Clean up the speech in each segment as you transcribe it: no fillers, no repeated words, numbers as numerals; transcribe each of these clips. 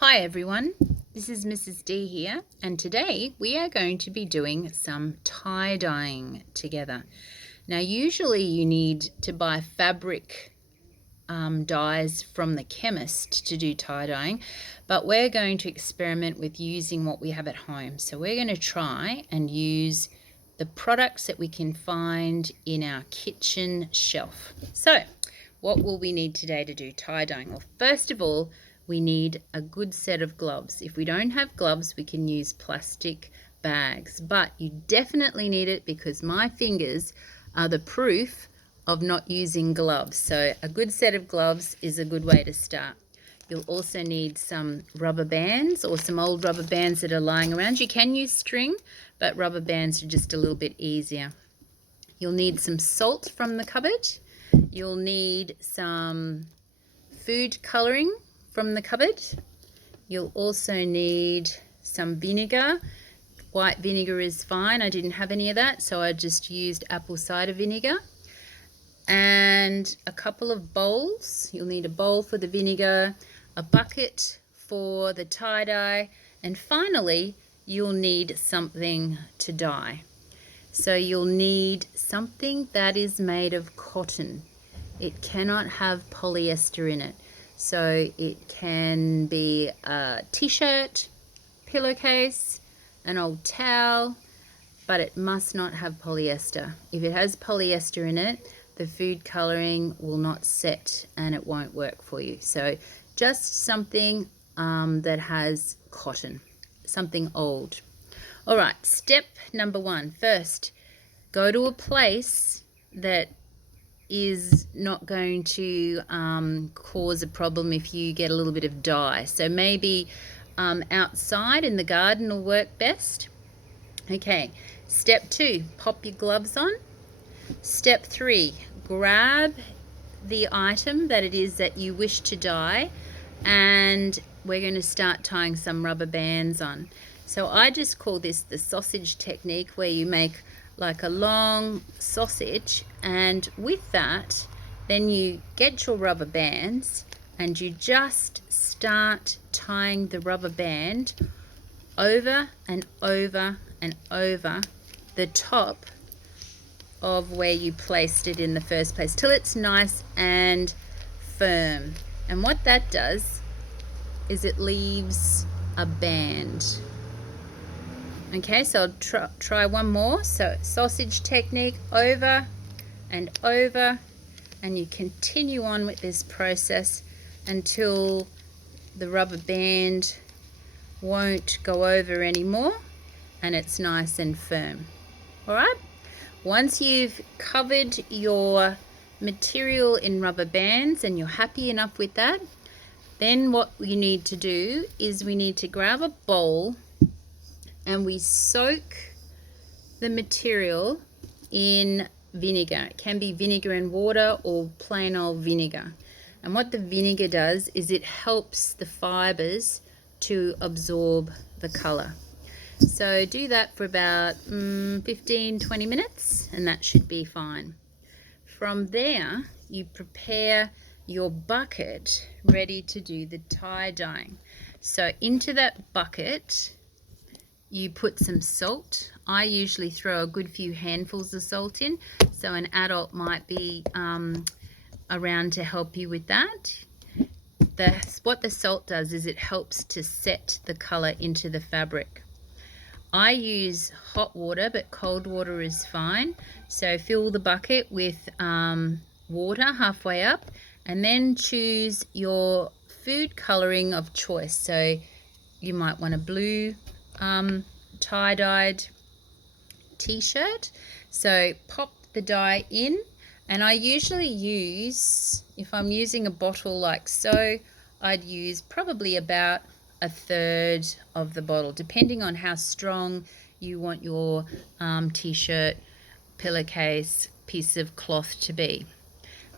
Hi everyone, this is Mrs. D here, and today we are going to be doing some tie-dyeing together. Now usually you need to buy fabric dyes from the chemist to do tie-dyeing, but we're going to experiment with using what we have at home. So we're going to try and use the products that we can find in our kitchen shelf. So what will we need today to do tie-dyeing? Well, first of all, we need a good set of gloves. If we don't have gloves, we can use plastic bags, but you definitely need it because my fingers are the proof of not using gloves. So a good set of gloves is a good way to start. You'll also need some rubber bands or some old rubber bands that are lying around. You can use string, but rubber bands are just a little bit easier. You'll need some salt from the cupboard. You'll need some food colouring from the cupboard. You'll also need some vinegar. White vinegar is fine. I didn't have any of that, so I just used apple cider vinegar. And a couple of bowls. You'll need a bowl for the vinegar, a bucket for the tie-dye, and finally you'll need something to dye. So you'll need something that is made of cotton. It cannot have polyester in it. So it can be a t-shirt, pillowcase, an old towel, but it must not have polyester. If it has polyester in it, the food colouring will not set and it won't work for you. So just something that has cotton, something old. All right, step number one. First, go to a place that is not going to cause a problem if you get a little bit of dye. So maybe outside in the garden will work best. Okay, step two, pop your gloves on. Step three, grab the item that it is that you wish to dye, and we're going to start tying some rubber bands on. So I just call this the sausage technique, where you make like a long sausage, and with that then you get your rubber bands and you just start tying the rubber band over and over and over the top of where you placed it in the first place till it's nice and firm. And what that does is it leaves a band. Okay, so I'll try one more. So sausage technique, over and over, and you continue on with this process until the rubber band won't go over anymore and it's nice and firm. All right, once you've covered your material in rubber bands and you're happy enough with that, then what we need to do is we need to grab a bowl and we soak the material in vinegar. It can be vinegar and water or plain old vinegar. And what the vinegar does is it helps the fibers to absorb the colour. So do that for about 15-20 minutes and that should be fine. From there you prepare your bucket ready to do the tie-dyeing. So into that bucket you put some salt. I usually throw a good few handfuls of salt in, so an adult might be around to help you with that. What the salt does is it helps to set the colour into the fabric. I use hot water, but cold water is fine. So fill the bucket with water halfway up, and then choose your food colouring of choice. So you might want a blue tie-dyed t-shirt. So pop the dye in, and I usually use, if I'm using a bottle like so, I'd use probably about a third of the bottle, depending on how strong you want your t-shirt, pillowcase, piece of cloth to be.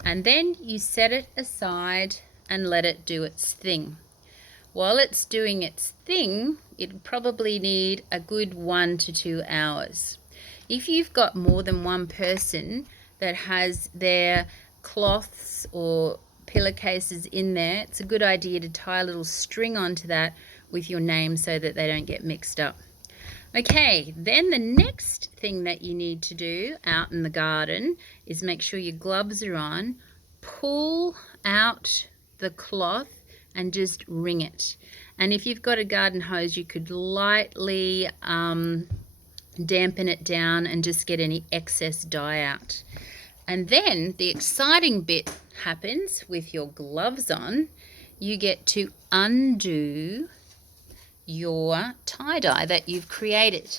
And then you set it aside and let it do its thing. While it's doing its thing, it'll probably need a good 1 to 2 hours. If you've got more than one person that has their cloths or pillowcases in there, it's a good idea to tie a little string onto that with your name so that they don't get mixed up. Okay, then the next thing that you need to do out in the garden is make sure your gloves are on. Pull out the cloth and just wring it. And if you've got a garden hose, you could lightly dampen it down and just get any excess dye out. And then the exciting bit happens with your gloves on. You get to undo your tie-dye that you've created.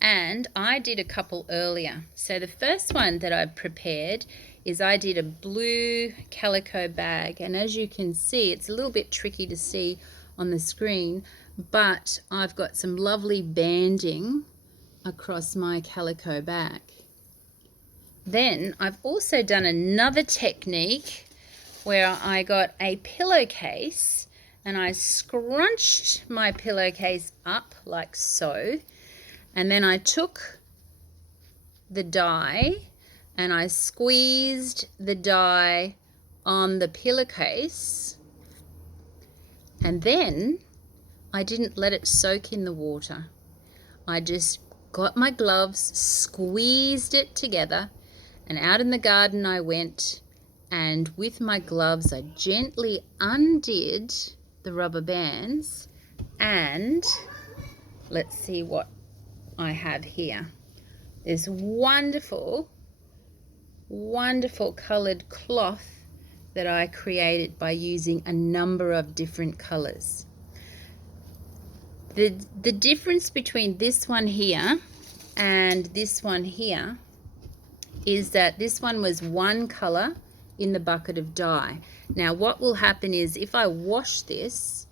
And I did a couple earlier. So the first one that I prepared is I did a blue calico bag, and as you can see, it's a little bit tricky to see on the screen, but I've got some lovely banding across my calico bag. Then I've also done another technique where I got a pillowcase and I scrunched my pillowcase up like so, and then I took the dye and I squeezed the dye on the pillowcase, and then I didn't let it soak in the water. I just got my gloves, squeezed it together, and out in the garden I went, and with my gloves I gently undid the rubber bands, and let's see what I have here. This wonderful colored cloth that I created by using a number of different colors. The difference between this one here and this one here is that this one was one color in the bucket of dye. Now what will happen is if I wash this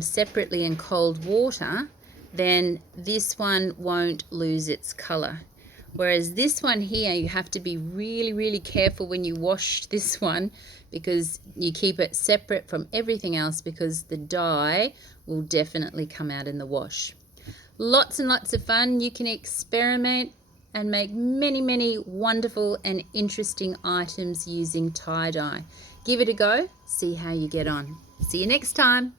separately in cold water, then this one won't lose its color. Whereas this one here, you have to be really careful when you wash this one, because you keep it separate from everything else, because the dye will definitely come out in the wash. Lots and lots of fun. You can experiment and make many wonderful and interesting items using tie-dye. Give it a go, see how you get on. See you next time.